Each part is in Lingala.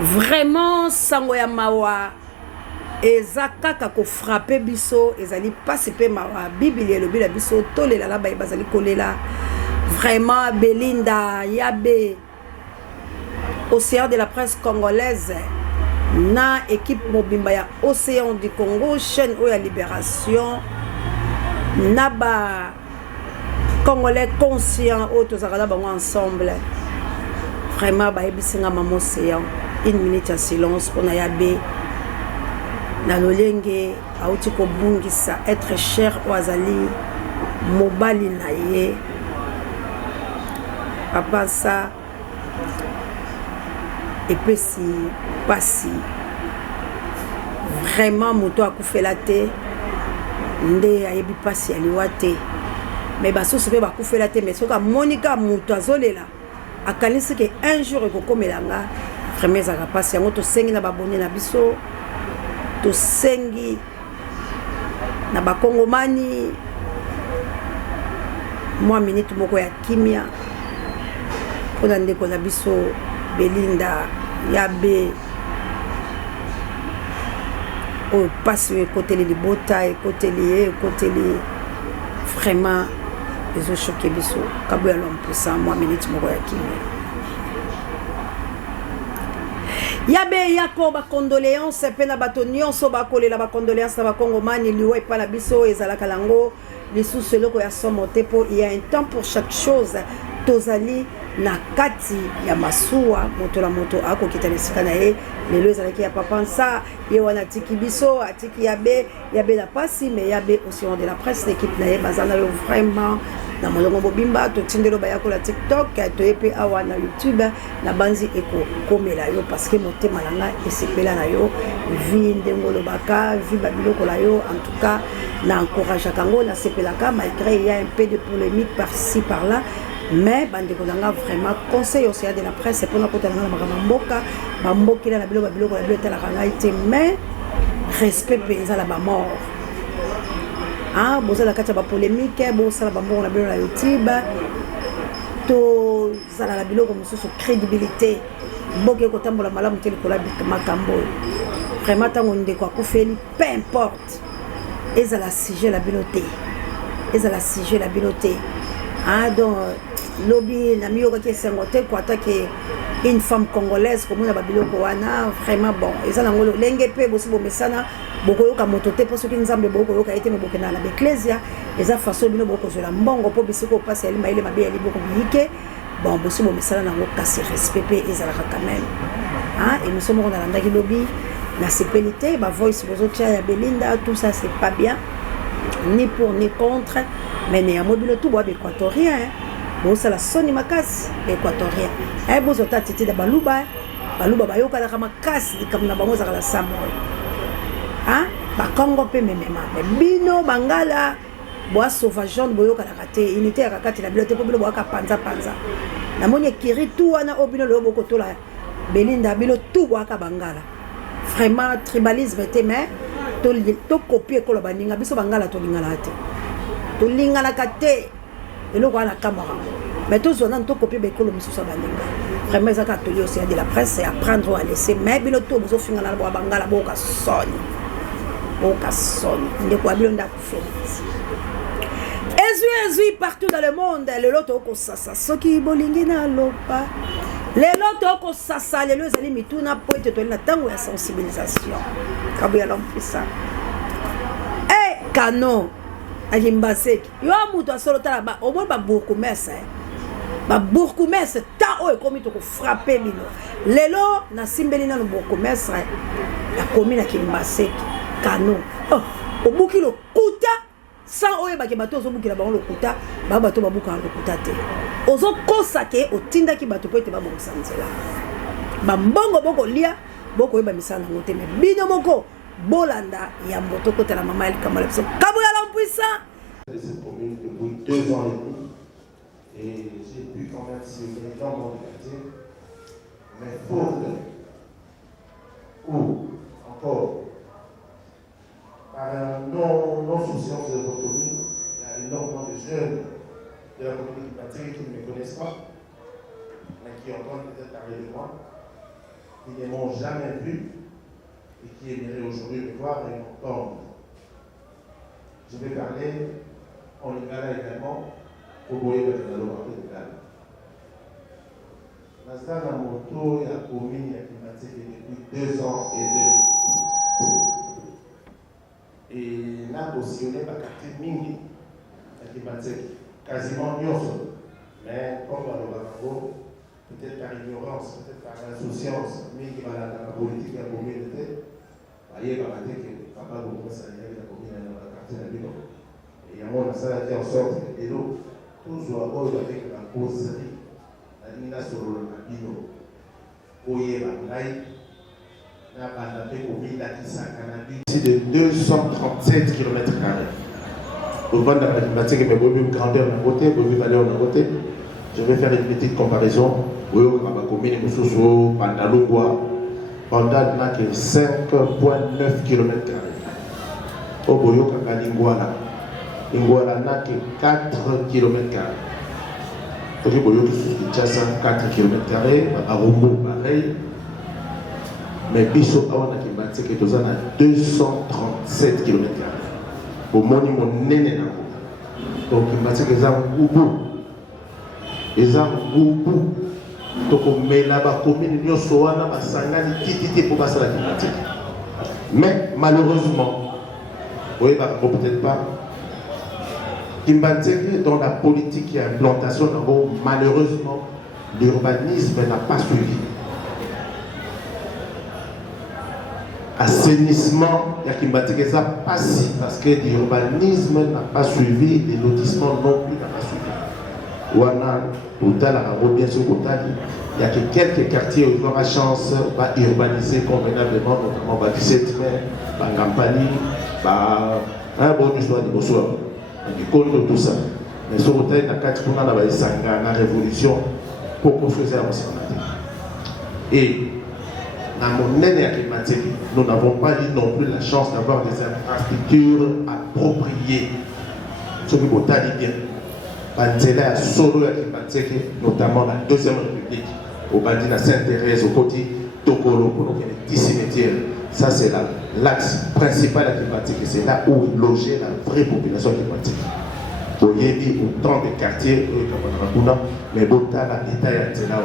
Vraiment, sango ya mawa. Eza kaka ko frapper biso. Ezali passe pe mawa. Bible elobi la biso. Tole la ba bazali kolela. Vraiment, Belinda, Yabe. Océan de la presse congolaise. Na équipe mobimba ya Océan du Congo. Chaîne ou ya Libération. Naba Congolais conscients. Autres ensemble. Vraiment, ba ebisinga mamo Océan. Une minute de silence pour Nayabe. Nalolenge, auti ko bungisa, être cher oazali, mobali naye. Papa ça, et puis si, pas si. Vraiment, moto a koufé la té. Nde ayebi pasi aliwate. Mais baso se fait ba koufé la té, mais soka Monica moto azolela. Akanisi que un jour eko komelanga. Vraiment ça passe yango to sengi na babonné na biso to sengi na bakongomani moi minute moko ya kimia pona ndeko na biso Belinda Yabe o passe côté les libota et côté vraiment les autres choqués biso kabu ya l'homme moi minute moko ya kimia. Yabe yako ba condoléances pena bato nyonso ba kolela ba condoléances na ba kongomani liwa epa na biso ezala kalango lisu seloko ya somote po il y a un temps pour chaque chose tozali na kati ya masuwa moto la moto ako kita nesika na ye lelo ezalaki ya papa nsa ye wana tiki biso atiki yabe na pasi mais yabe aussi on de la presse l'équipe na ye bazana yo vraiment na molongo bobimba to tindelo bayako la TikTok to epe awa na YouTube na banzi eko komela yo parce que motema langa esepela na yo vi ndengolo baka vi babiloko la yo en tout cas na encourage kango na sepelaka malgré il y a un peu de polémique par-ci par-là mais bandeko langa vraiment conseil aussi de la presse pour na kota na mboka bamboki na biloko la biloko la kanga ite mais respect penza la ba mort. Ah, vous avez la polémique, vous avez la YouTube, vous avez la crédibilité, vous avez la malamute, vraiment, peu importe, ils ont la sujet la biloté, ils ont la sujet la biloté. Ah, donc, lobby, nami qui est sangoté pour attaquer une femme congolaise comme on a babiloko wana, vraiment bon, ils ont la lengue pe, aussi bon messana. Bokoyoka motote pour ceux qui nous amènent bokoyoka été mais bokena la ecclesia les façon bino boko zola mbongo po bisiko passe ali maile mabe ali boko biyike bon bosi bo mesala na kasi respect pe ezalaka quand même hein et nous sommes dans la ndaki lobby la sécurité ba voice bozotia ya Belinda tout ça c'est pas bien ni pour ni contre mais né mobile tout bois équatorien bon ça la soni makasi équatorien et bozota titi da baluba bayoka la makasi comme na bango za la samoy. Hein? Ba Congo pe memema. Bino bangala bois sauvage boyo kala kate unité ya kakati la bilote po bilo boaka panza. Na moni kiri tout wana obino lo boko to la Belinda bilo tout boaka bangala. Vraiment tribalisme te mais to copier ko la baninga biso bangala to lingala te. To lingala kate eloko wana kamera. Mais tous on a to copier be ko lo miso sa baninga. Vraiment ça ka to aussi de la presse et apprendre à laisser mais bilo to bozo finga na boa bangala boka soni. Ezui partout dans le monde le loto ko sasa soki bolingi na lopa le loto ko sasa le lozali mituna poete to na tango ya sensibilisation kabuya l'homme kano ajimbaseki yo muto asolo tala ba omo ba bourgmestre ta o ekomi to ko frapper bino lelo na simbeli na bourgmestre ya komi na kimbaseki kano oh obuki lo kuta sans oye ba ke bato zo buki la ba lo kuta ba bato ba buka lo kuta te ozo kosa ke otinda ki bato po ete ba bongo sanzela ba mbongo boko lia boko yeba misana ngote me bino moko bolanda ya mboto kota la mama el kamala biso kabo ya l'impuissant de cette commune depuis 2 ans et demi et j'ai pu quand même s'impliquer dans mon quartier mais faute ou encore par non-souciance de votre commune, il y a énormément de jeunes de la communauté qui ne me connaissent pas, mais qui entendent peut-être parler de moi. qui ne m'ont jamais vu et qui aimeraient aujourd'hui me voir et m'entendre. Je vais parler en lingala également pour vous aider à lingala. Naza na moto ya commune ya Kimateke depuis 2 ans et demi. Et n'a cautionné par quartier mingi ya Kimateke, quasiment nyonso. Mais comme dans le Bamako, peut-être par ignorance, peut-être par insouciance, mingi la politique ya communauté, voyez que papa beaucoup s'allier avec la commune dans le quartier de Bino. Et on a ça fait en sorte que l'eau, toujours avec la causerie. C'est de 237 km². Pour vendre la mathématique, mais vous avez grandeur d'un côté, vous avez valeur d'un côté. Je vais faire une petite comparaison. Vous avez ma commune, vous avez Pandalungwa, pendant 5,9 km². Au Boyo, Lingwala. Lingwala n'a que 4 km². Il y a 4 km², à Rombo, pareil. Mais Bissot, on a 237 km². Au moni mon néné. Donc, il m'a dit que les gens ont les gens ont donc, mais là-bas, commune, nous sommes en train pour passer la climatique. Mais malheureusement, vous voyez, peut-être pas. Kimbanteke, dans la politique et l'implantation, malheureusement, l'urbanisme n'a pas suivi. Assainissement, il y a Kimbanteke, ça passe parce que l'urbanisme n'a pas suivi, les lotissements non plus n'a pas suivi. Ouana, bien sûr, il y a que quelques quartiers où ils ont la chance d'urbaniser convenablement, notamment 17 mai, Ngampani, un bon histoire de bonsoir. Du compte de tout ça. Mais sur le terrain, la révolution pour construire la possibilité. Et dans mon année climatique, nous n'avons pas eu non plus la chance d'avoir des infrastructures appropriées. Ce qui est bien. Bandela solo climatique, notamment la Deuxième République, au Bandina Sainte-Thérèse, au côté Tokolo, pour nous 10 cimetières. Ça, c'est l'axe principal climatique. C'est là où loger la vraie population climatique. Pour y aller autant de quartiers, mais l'État est là.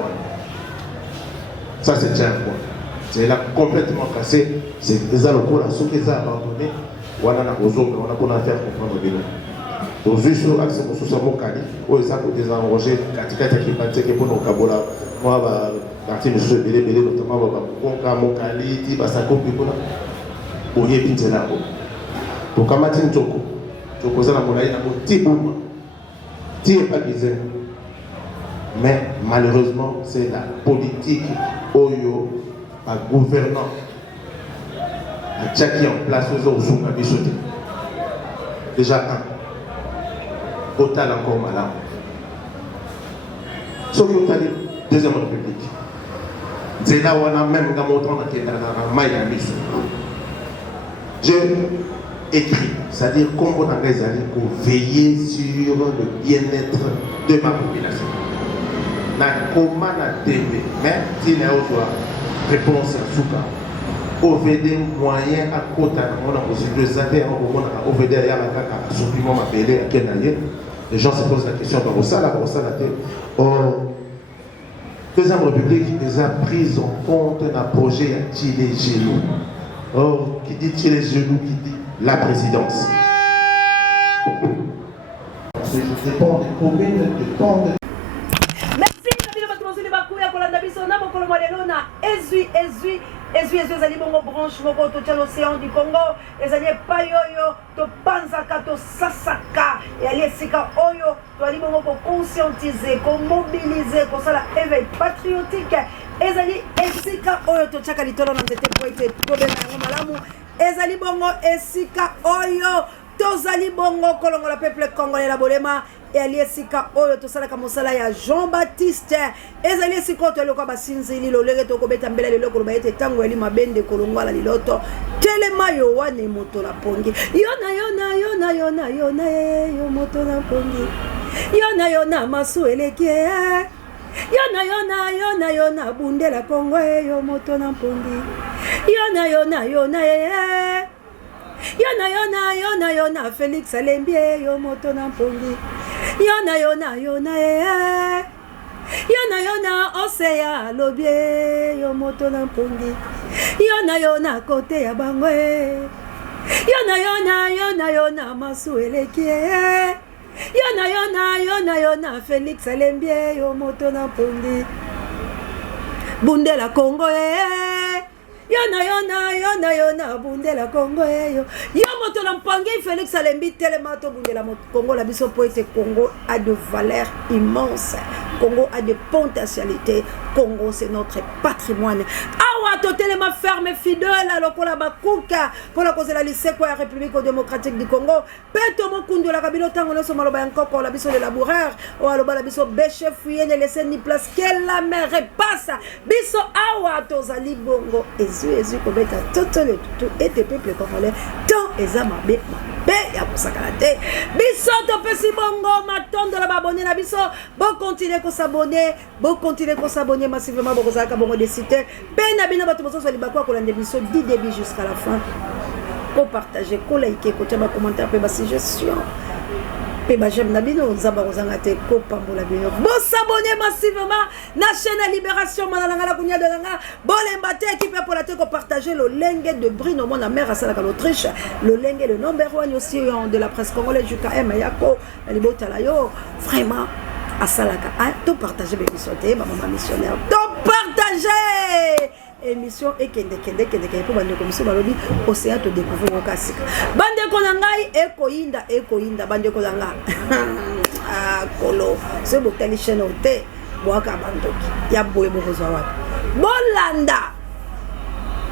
Ça, c'est déjà un point. C'est là complètement cassé. C'est déjà le coup, ce qu'ils ont abandonné. On a faire comprendre le donc, juste sur l'axe de Mokali, où ils ont désengorgé la climatique pour nos Kabola. Moi, parti de ce bébé, notamment Mokali, Tibasako, pour y aller là. Pour Kamatin Toko, Toko Zana Molaï, Tiboum, pas bizarre. Mais malheureusement, c'est la politique Oyo, à gouvernant, à Tchaki en place aux Ozunga Bissoté. Déjà un. Total encore malin. Sauf que vous Deuxième République. C'est là où on a même dans mon temps dans Miami. Je écris, c'est-à-dire comment on a pour veiller sur le bien-être de ma population. Comment on TV, mais si on a réponse à Souka. OVD moyen à côté, on a aussi deux années, on a OVD à la supplément appelé à Kenaye. Les gens se posent la question par où ça, la tête. Or, Deuxième République les a pris en compte un projet à tirer les genoux. Or, qui dit tirer les genoux, qui dit la présidence. Je dépend des communes, dépend de. Ezali bongo branche moko to tchano océan du Congo ezali payoyo to panzaka to sasaka et ali esika oyo to ali bongo ko conscientiser ko mobiliser ko sala éveil patriotique ezali esika oyo to tchaka litolo na nzete po ete to benga malamu ezali bongo esika oyo tozali bongo kolongola peuple congolais la bolema et aliesika oyo tosalaka mosala ya Jean-Baptiste ezali esika oyo toyeloko basinzili lolenge tokobeta mbela leloko loba ete ntango yali mabende kolongwala liloto telema yo wane moto na pongi yona yo moto na pongi yona masu eleki Yona bundela Congo yo moto na mpongi. Yona Félix Alembie yo moto na mpongi. Yona Osea lobie yo moto na mpongi. Yona kote ya bangwe. Yona masu elekie. Yona Félix Alembie yo moto na mpongi. Bundela Congo Yona bundela Congo yo moto na mpongi. Félix Alembi tellement to bundela Congo la biso poète. Congo a de valeur immense. Congo a de potentialités. Congo c'est notre patrimoine. Awa to tellement ferme fidèle alors pour la bakuka pour la cause de la lycée quoi la République démocratique du Congo. Peto mokundu la kabilo tango no so maloba encore la biso de laboureur o aloba la biso beche fouiller ne laisser ni place qu'elle la mer repasse biso awa to zali bongo ezu ko beta toto le tout et des peuples congolais tant ezama be ya kusakala te biso to pesi bongo matondo la babonné na biso bon continuer ko s'abonner massivement bon kozaka bongo de citer pe na bino bato boso libakwa ko lande biso du début jusqu'à la fin ko partager ko liker ko tia ba commentaire pe ba suggestion pe ba j'aime na bino zaba kozanga te ko pambola bino bon s'abonner massivement na chaîne Libération manalanga la kunya de langa bolemba te équipe pour la te ko partager le lengue de Bruno mon mère à Salaka l'Autriche le lengue le number 1 aussi de la presse congolaise JKM Yako la libota la yo vraiment à Salaka tout partager be bisoté ba maman missionnaire tout partager émission et kende pour bande comme ça balobi océan to découvrir okasika bande ko nangai ekoinda bande ko nanga kolo se botali chaîne ote boaka bandoki ya boye bokozwa wapi bolanda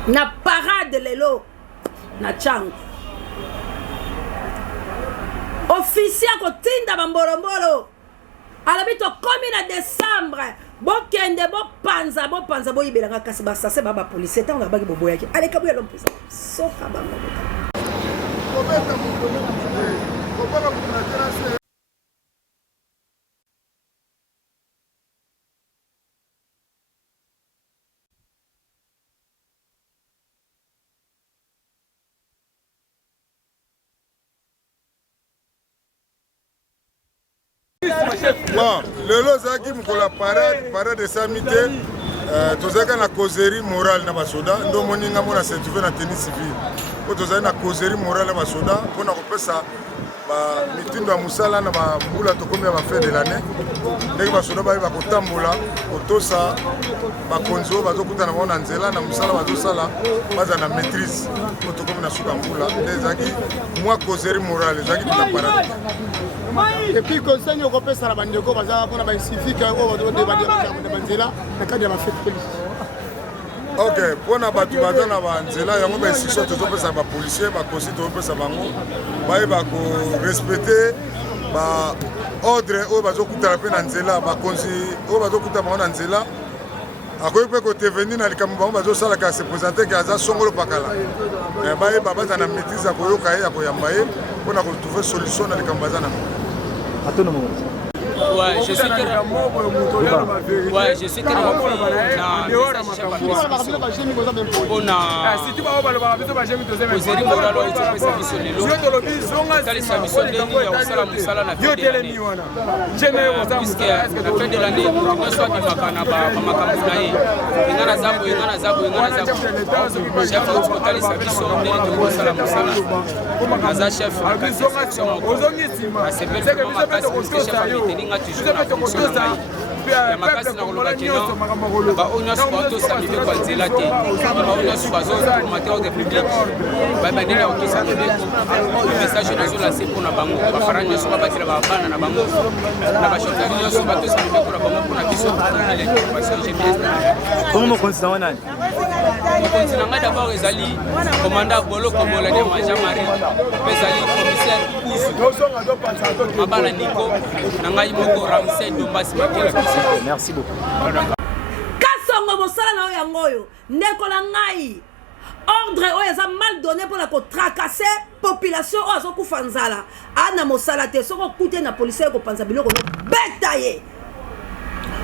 na parade lelo na changu officiel ko tinda bamborombolo alabito komi na décembre bokende bopanza boyibelanga kasi basase baba police tant babaki boboyaki aleka boya lompusa soka bango kobeta mukono kobala kuna bon, lelo zaki mukola parade de samité tozaka na causerie morale na basoda ndo moninga mona certifié na tenue civile po tozali na causerie morale na basoda mpona kopesa mitindo ya mosala na bambula tokomi ya bafe de l'année ndenge basoda bayeba kotambola kotosa bakonzi oyo bazokutana bango na nzela na mosala bazosala baza na maîtrise po tokomi na suka mbula nde ezalaki mwa causerie morale ezalaki tuna parade. Et puis conseil au repère la bande de go baza mpona bacivique oyo bazobanda banzela na cadre ya bafete police. Ok, mpona bato baza na banzela yango bainstruction tozopesa bapolisier bakonsi tozopesa bango bayeba korespecte baordre oyo bazokutana mpe na nzela bakonzi oyo bazokutana bango na nzela akoki mpe kotevenir na likambo bango bazosalaka se présente ke aza songolo pakala bayeba baza na maîtrise ya koyoka ye ya koyamba ye mpona kotrouve solution na likambo baza nango. Ouais, je suis très toujours la fonction ya makasi na koloba keno baonyonso baotosamibe kwa nzela te baonyonso bazotomate ordre public babandela kotosa mibeko message nazolase mpona bango bafara nyonso babatela babana na bango na bashoferi nyonso batosa mibeko na bango mpona biso information gps kongo mokonzi nango nani mokonzi na ngai d'abord ezali commandant boloko molane maja marie mpe ezali commissaire kusu mabala niko na ngai moko ramsey dombasi makela. Merci beaucoup. Kasongo mosala na yango oyo ndeko na ngai ordre oyo eza mal donné pour la kotracasser population oyo azokufa nzala ana mosala te soko kute na policier kopanza biloko beta ye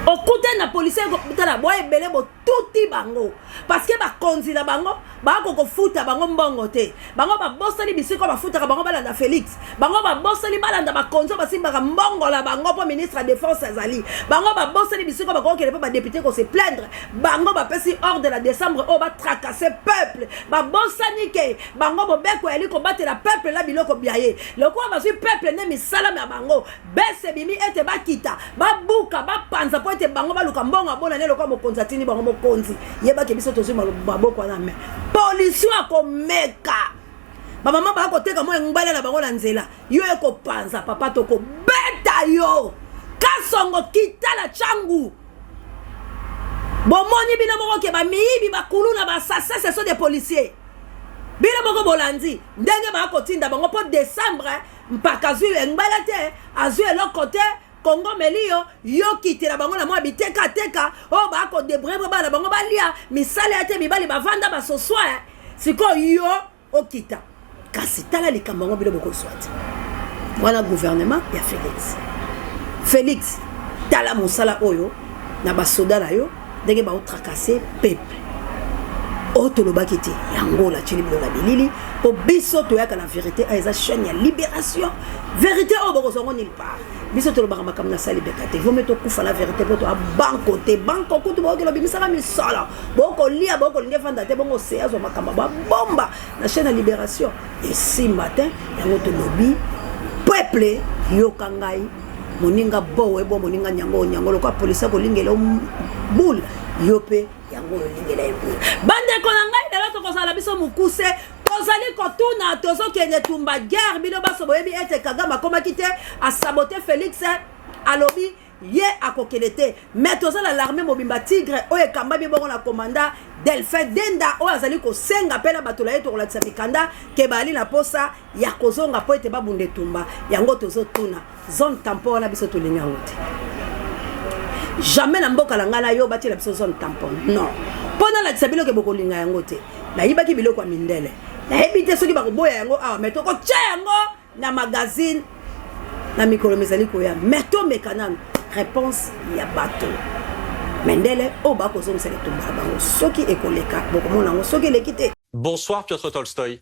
okute na policier tala boye belé bo tuti bango parce que ba konzi na bango ba ko futa bango mbongo te bango ba bosali bisiko ba futa bango balanda Félix bango ba bosali balanda ba konzo ba simba mbongo la bango po ministre de défense azali bango ba bosali bisiko ba ko kele ba député ko se plaindre bango ba pesi hors de la décembre o ba tracasser peuple ba bosani ke bango bo beko eli ko batela peuple la biloko biaye loko ba su peuple ne misala na bango bese bimi ete ba kita ba buka ba panza po ete bango ba luka mbongo abona ne loko mo konzatini bango mo konzi yeba ke biso tozu maboko na me polisi akomeka bamama bakoteka mo ngmbala na bango na nzela yo ekopanza papa toko beta yo kasongo kitala changu bomoni bina moko ke bamiyibi bakulu na basasa ce sont des policiers bina moko bolandi ndenge bakotinda bango po décembre mpaka zwi ngmbala te azwi eloko te Congo melio yo kitela bango na mwa biteka teka o ba ko debrebe bana bango balia misale ate mibali bavanda ba so soir siko yo okita kasi tala likambo ngo bilo boko swati voilà gouvernement ya Félix tala mosala oyo na basoda na yo ndenge ba tracasser peuple otolobaki te yango la chili bilo la bilili po biso toyaka la vérité a eza chaîne ya libération vérité o boko songo nulle part biso tolobaka makambo na sali bekate vaut mieux tokufa la vérité po to a banko te banko kutu boko lo bimisaka misala boko lia boko linge fanda te bongo seya zo makambo ba bomba na chaîne ya libération et si matin yango tolobi peuple yokangai moninga bowe bo moninga nyango lokwa police ko lingela boule yope yango lingela ebu bande ko ngai dala to kozala biso mukuse tozali kotuna tozokende tumba guerre bino baso boyebi ete Kagame koma kite a saboter Félix alobi ye akokelete mais tozala l'armée mobimba tigre oye kamba bi bongo na commandant Delphin Denda o azali ko senga pela batula yeto ko latsa mikanda ke bali na posa ya kozonga po ete babunde tumba yango tozotuna zone tampon na biso tolinga wote jamais na mboka langa yo bati la biso zone tampon non pona la tsabilo ke boko linga yango te na yibaki biloko ya mindele na ebite soki bakoboya yango awa mais toko tcha yango na magazine na mikolo mezali ko ya meto mekanano réponse ya bato Mendele o bako zo msele tumba bango soki ekoleka boko mona ngo soki lekite. Bonsoir Piotr Tolstoï.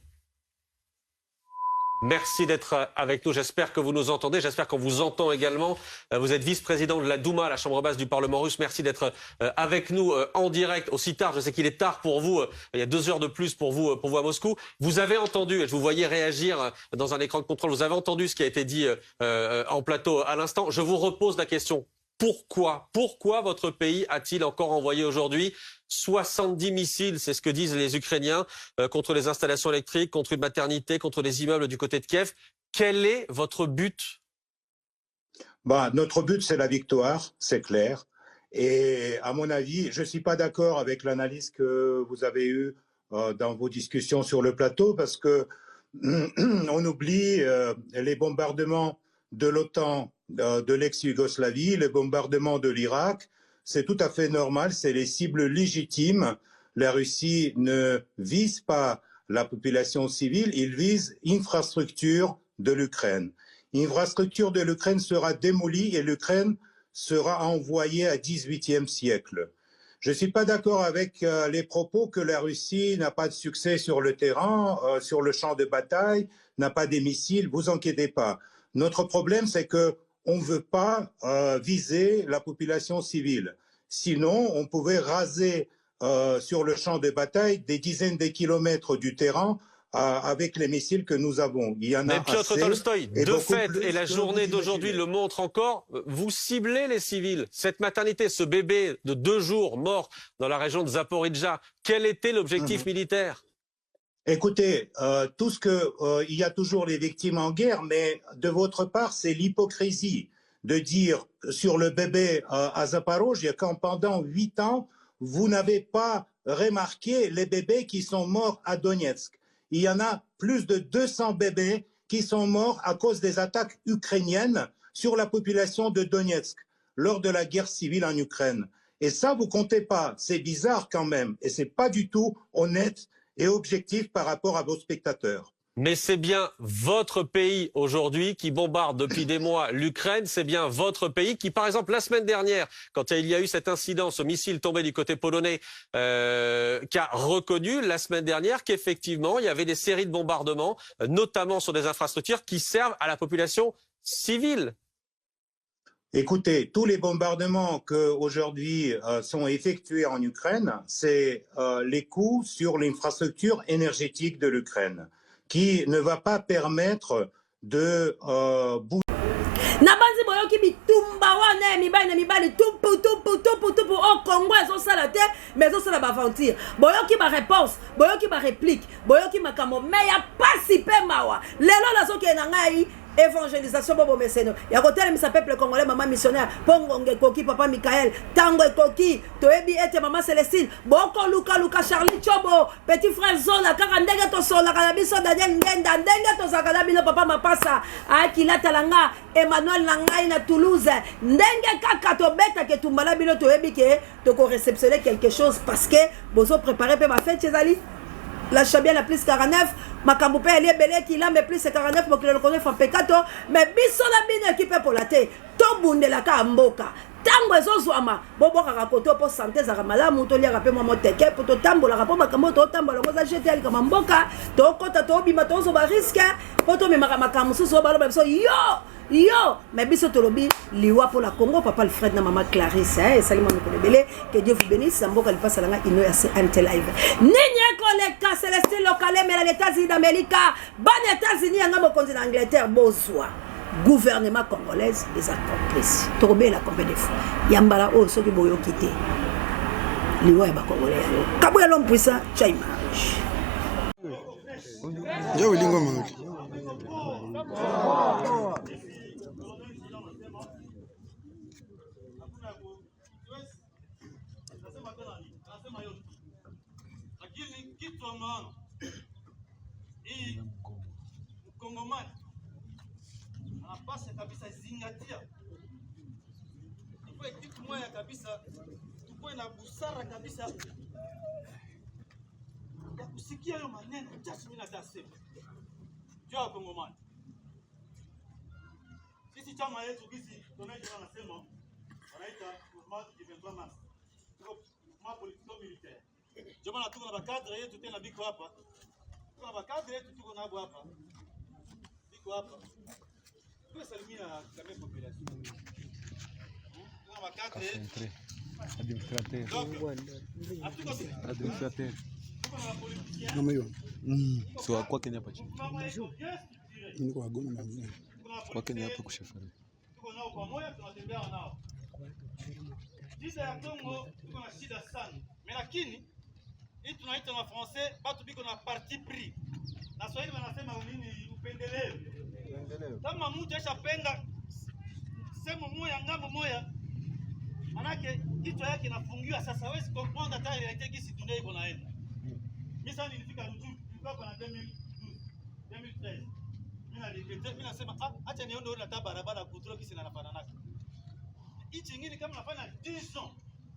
Merci d'être avec nous. J'espère que vous nous entendez. J'espère qu'on vous entend également. Vous êtes vice-président de la Douma, la chambre basse du Parlement russe. Merci d'être avec nous en direct aussi tard. Je sais qu'il est tard pour vous. Il y a 2 heures de plus pour vous à Moscou. Vous avez entendu, et je vous voyais réagir dans un écran de contrôle, vous avez entendu ce qui a été dit en plateau à l'instant. Je vous repose la question. Pourquoi votre pays a-t-il encore envoyé aujourd'hui 70 missiles, c'est ce que disent les Ukrainiens, contre les installations électriques, contre une maternité, contre les immeubles du côté de Kiev? Quel est votre but? Notre but, c'est la victoire, c'est clair. Et à mon avis, je ne suis pas d'accord avec l'analyse que vous avez eue dans vos discussions sur le plateau, parce que on oublie les bombardements de l'OTAN, de l'ex-Yougoslavie, les bombardements de l'Irak. C'est tout à fait normal, c'est les cibles légitimes. La Russie ne vise pas la population civile, il vise l'infrastructure de l'Ukraine. L'infrastructure de l'Ukraine sera démolie et l'Ukraine sera envoyée à 18e siècle. Je ne suis pas d'accord avec les propos que la Russie n'a pas de succès sur le terrain, sur le champ de bataille, n'a pas des missiles, vous inquiétez pas. Notre problème, c'est que on ne veut pas viser la population civile. Sinon, on pouvait raser sur le champ de bataille des dizaines de kilomètres du terrain avec les missiles que nous avons. Il y en a Piotr assez, Tolstoï, et de fait, plus et la journée d'aujourd'hui le montre encore, vous ciblez les civils. Cette maternité, ce bébé de 2 jours mort dans la région de Zaporijjia, quel était l'objectif militaire? Écoutez, il y a toujours les victimes en guerre, mais de votre part, c'est l'hypocrisie de dire sur le bébé à Zaporojjia quand pendant 8 ans, vous n'avez pas remarqué les bébés qui sont morts à Donetsk. Il y en a plus de 200 bébés qui sont morts à cause des attaques ukrainiennes sur la population de Donetsk lors de la guerre civile en Ukraine. Et ça, vous comptez pas. C'est bizarre quand même. Et c'est pas du tout honnête et objectif par rapport à vos spectateurs. Mais c'est bien votre pays aujourd'hui qui bombarde depuis des mois l'Ukraine. C'est bien votre pays qui, par exemple, la semaine dernière, quand il y a eu cet incident, ce missile tombé du côté polonais, qui a reconnu la semaine dernière qu'effectivement, il y avait des séries de bombardements, notamment sur des infrastructures qui servent à la population civile. Écoutez, tous les bombardements qu'aujourd'hui sont effectués en Ukraine, c'est les coups sur l'infrastructure énergétique de l'Ukraine, qui ne va pas permettre de Nabanzi boyoki bitumba wana mibali tupu au Congo ezosala te mais ezosala ba aventure boyoki ba réponse boyoki ba réplique boyoki makambo mais ya pasi pe mawa lelo nazoki na ngai évangélisation bobo meseno ya kotelemisa peuple congolais mama missionnaire pongonge ekoki papa Michael tango ekoki toyebi ete mama Célestine boko luka Charlie Chobo petit frère Zola kaka ndenge tosolaka na biso Daniel Ngenda ndenge tozalaka na bino papa Mapasa akilata langa Emmanuel na ngai na Toulouse ndenge kaka tobeta ke tumbala bino toyebi ke toko réceptionner quelque chose parce que bozo préparer pe ba fête ezali la chabia la plus 49 makambo pe ali belé qui la mais plus 49 mokilo le connaît fa pekato mais biso la bino équipe pour la té to bundela ka mboka tango ezozwama bobokaka koto po santé za malamu to liaka pe mo teke po to tambola ka po makambo to tambola ngoza jeté ali kama mboka to kota to bima to zo ba risque po to memaka makambo so balo ba biso yo mais biso tolobi liwa pour la Congo papa le frère na maman Clarisse et salima mokolo belé que Dieu vous bénisse mboka li passe langa ino ya ante live ninye koleka Célestine locale mais les États-Unis d'Amérique ban États-Unis yanga mokonzi na Angleterre bozwa gouvernement congolaise les accomplices tobe la combien de fois yambala o soki boyo kité liwa ya ba congolais kabo ya l'homme puissant chaima Yo lingo mangi hii mkongomani anapasa kabisa zingatia ikuwe kitu moja kabisa, tukuwe na busara kabisa ya kusikia hayo maneno just mimi natasema jua wakongomani. Sisi chama yetu kisi tunaje wanasema wanaita mouvement du 23 mars mouvement politico militaire. Jomana tuko na bakadre yetu tena biko hapa. Tuko na bakadre yetu tuko nabo hapa. Biko hapa. Tunasalimia kama population. Tuko na bakadre yetu. Administrateur. Kama hiyo. So kwa Kenya hapa chini. Niko wagoma mzee. Kwa Kenya hapa kushafari. Tuko nao pamoja tunatembea nao. Shida ya Kongo tuko na shida sana. Lakini hii tunaita na français batu biko na parti pris. Na Swahili wanasema nini upendeleo. Kama mtu ashapenda semo moja ngambo moja manake kichwa yake inafungiwa sasa hawezi comprendre hata ile yake kisi dunia iko naenda. Mimi sasa nilifika Rutu nilikuwa na 2013. Mimi nasema acha nione na barabara kutoka kisi na nafanana. Hichi kingine kama nafanya 10 ans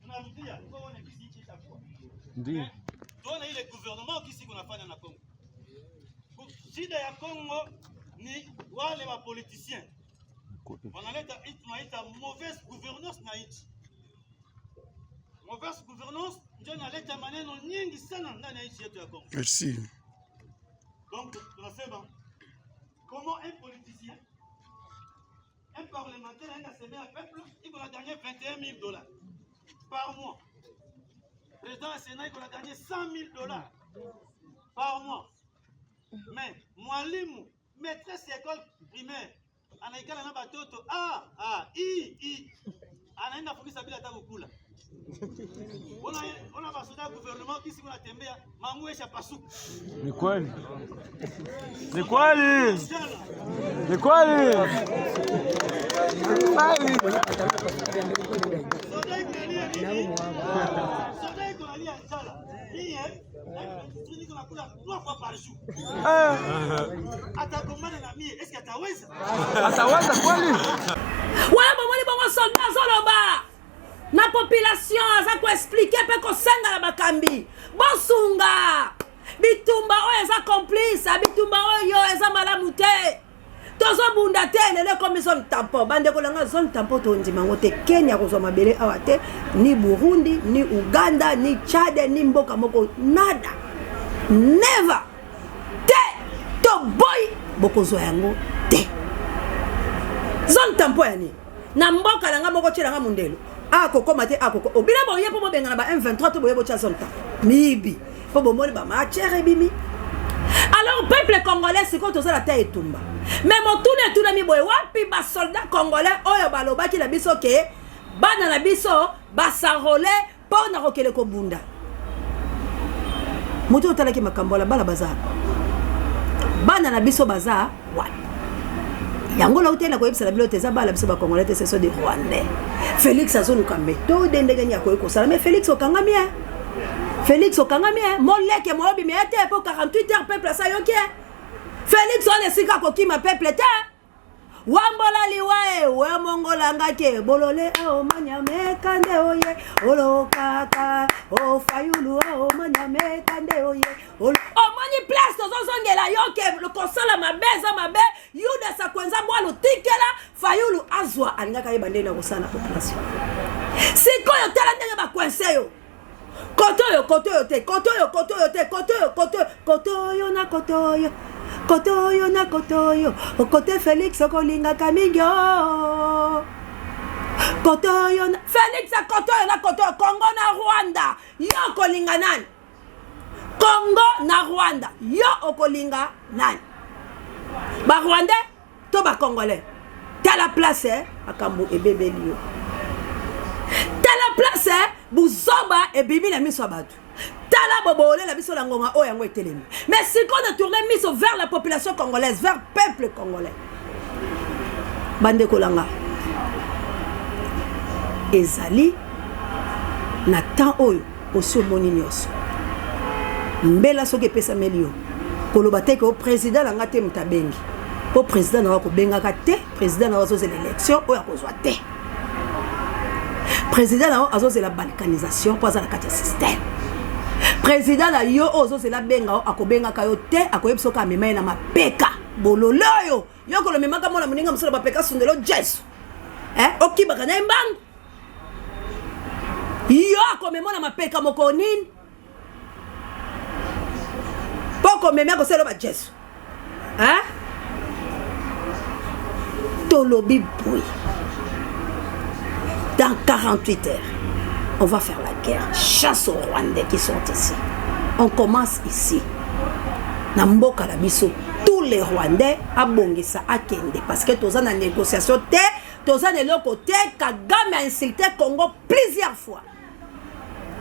tunarudia kwa wana kisi hichi itakuwa. Ndio. Tuona ile gouvernement kisi kunafanya na Kongo. Shida ya Kongo ni wale wa politiciens. Wanaleta tunaita mauvaise gouvernance na nchi. Mauvaise gouvernance ndio inaleta maneno nyingi sana ndani ya nchi yetu ya Kongo. Merci. Donc tunasema comment un politicien, un parlementaire, un assemblée à peuple, il va gagner $21,000 par mois. Le président du Sénat, il va gagner $100,000 par mois. Mais mwalimu, maîtresse d'école primaire, anaikala na batoto anaenda kufundisha bila hata kukula. Ona basoda gouvernement kisi kunatembea mangu esha pasuka. Ni kweli. Ni kweli. Ni kweli. Atagombana na mie, est-ce que ataweza? Ataweza kweli? Wala bomoni bongo soldat zoloba. Na population aza ko expliquer pe ko senga la bakambi. Bosunga. bitumba oyo eza complice bitumba oyo eza malamu te tozobunda te lelo ekomi zone tampon bandeko na nga zone tampon tondima yango te Kenya kozwa mabele awa te ni Burundi ni Uganda ni Tchad ni mboka moko nada never te toboyi bokozwa yango te zone tampon yani na mboka na nga moko tiela nga mundelo akokoma te akoko obila boye po bobenga na ba M23 to boye botia zone tampon mibi po bomoni ba machere bimi. Alors peuple congolais siko tozala ta etumba mais motune tuna mi boye wapi ba soldat congolais oyo balobaki na biso ke bana na biso basarole pona kokele ko bunda moto otalaki makambola bala baza bana na biso baza wapi yango la utela ko yebisa la bilote za bala biso ba congolais te ce sont des rwandais. Félix azoluka méthode ndenge nya ko ekosala mais Félix okangami Félix okangami moleke molobi mais te pour 48 heures peuple sa yoke Félix on esika kokima peuple te wambola liwae we mongola ngake bolole o manyame kande oye olokaka o fayulu o manyame kande oye o mani place tozongela yoke le kosala mabeza mabe yuda sa kwenza bwalo tikela fayulu azwa alingaka yebande na kosana population sikoyo tala ndenge ba kwenseyo kotoyo te kotoyo na kotoyo kotoyo na kotoyo kote Félix okolinga kamingyo kotoyo na Félix kotoyo na kotoyo Congo na Rwanda yo kolinga nani Congo na Rwanda yo okolinga nani ba Rwandais to ba Congolais tala place akambo ebebeli yo tala place buzoba ebimi na miso abatu tala bobole la biso la ngonga o yango etelemi mais si qu'on a tourné miso vers la population congolaise vers peuple congolais bande kolanga ezali na temps oyo osi omoni nyonso mbela soki epesa melio koloba te ke o président nanga te mutabengi po président na ko bengaka te président na azozela élection oyo akozwa te président na azozela balkanisation po azala kati ya système président na yo ozozela benga akobengaka yo te akoyebisa ka amema ye na mapeka bololo oyo yo kolomemaka mona moninga mosala bapeka sundelo jesu okibaka na embangu yo akomema na mapeka moko nini poko meme akosala ba jesu tolobi boy dans 48 heures on va faire la guerre. Chasse aux Rwandais qui sont ici. On commence ici. Namboka la biso. Tous les Rwandais a bongisa a kende. Parce que tous en a négociation. Tous en a l'autre côté. Kagame a insulté Congo plusieurs fois.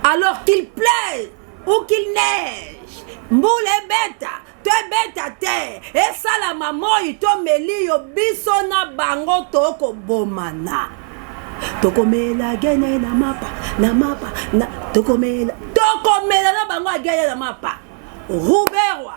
Alors qu'il plaise ou qu'il neige. Mboule beta. Te beta te. Et ça la maman ito meli yo biso na bango toko bomana. Tokomela gene na mapa na tokomela na bango gene na mapa Ruberwa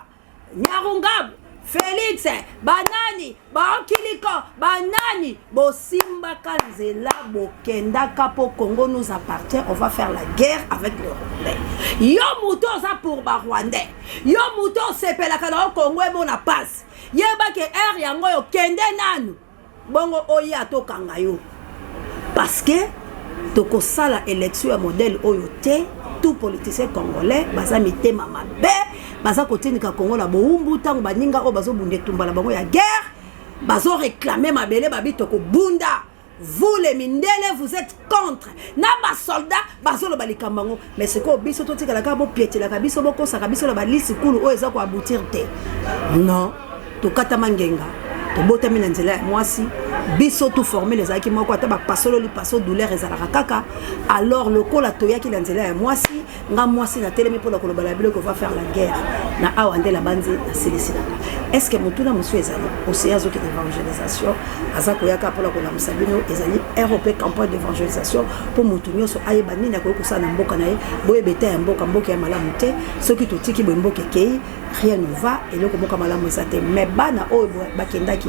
Nyarungabu Félix banani baokiliko banani bosimba kanzela bokenda kapo Congo nous appartient on va faire la guerre avec les Rwandais yo muto za pour ba Rwandais yo muto sepela kana Congo e bona passe yeba ke air yango yo kende nanu bongo oyi atokanga yo. Parce que toko sala élection à modèle oyote tout politicien congolais baza mitema mabe baza kotinika Congo la boumbu tango baninga o bazo bunde tumba la bango ya guerre bazo réclamer mabele babi toko bunda vous les mindele vous êtes contre na ba soldat bazo lo balikambango mais c'est ko biso to tika la ka bo piété la biso boko saka biso la balisi kulu o eza ko aboutir te non to kata mangenga to botami na nzela mwasi biso tout formé les aki moko ata ba pasolo li paso douleur ezalaka kaka alors le kola toya ki la nzela mwasi nga mwasi na telemi pour la kolobala bilo ko va faire la guerre na awande la banzi na selesina est-ce que mutuna musu ezali oseazo ki d'évangélisation azako yaka pour la kola musabino ezali ROP campagne d'évangélisation pour mutunyo so ayeba nini na ko kusana mboka na ye boye beta ya mboka ya malamu te soki totiki bo mboka kei rien ne va et le ko malamu ezate mais bana o bakendaki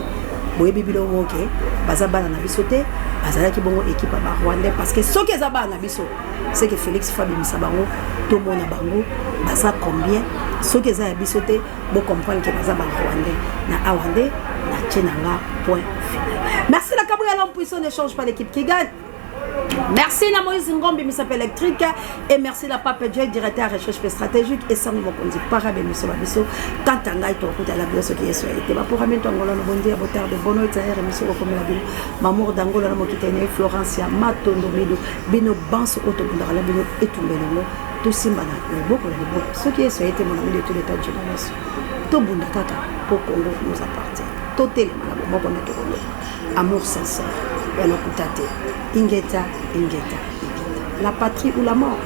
boye bibilo moke baza bana na biso te bazalaki bongo équipe ba Rwandais parce que soki eza bana na biso c'est que Félix Fabi Misabango to mona bango baza combien Ce que ça a bisoté, vous comprenez que nous avons Rwandais. Na Rwandais, na Tchenanga, point final. Merci la Cabria, l'homme puissant ne change pas l'équipe qui gagne. Merci la Moïse Ngombi, Missap électrique. Et merci la Pape Djei, directeur de recherche stratégique. Et sans nous dit para Bemiso Babiso. Quand on a été au côté de la bioso qui est sur été. Pour ramener ton Angola, nous bon dire, botar de bono, et tailleur, et monsieur comme la ville. Mamour d'Angola, nous quittons Florencia, Matondo, Mido, Bino, Bans, Autobundar, la Bino, et tout le monde. Tout Simbana, le beau, le beau. Ce qui est sur été mon ami de tous les tas de génération. Tout Bundakata, pour Congo nous appartient. Tout est le malabo, bon, on est au amour sincère. Ingeta, Ingeta, Ingeta. La patrie ou la mort.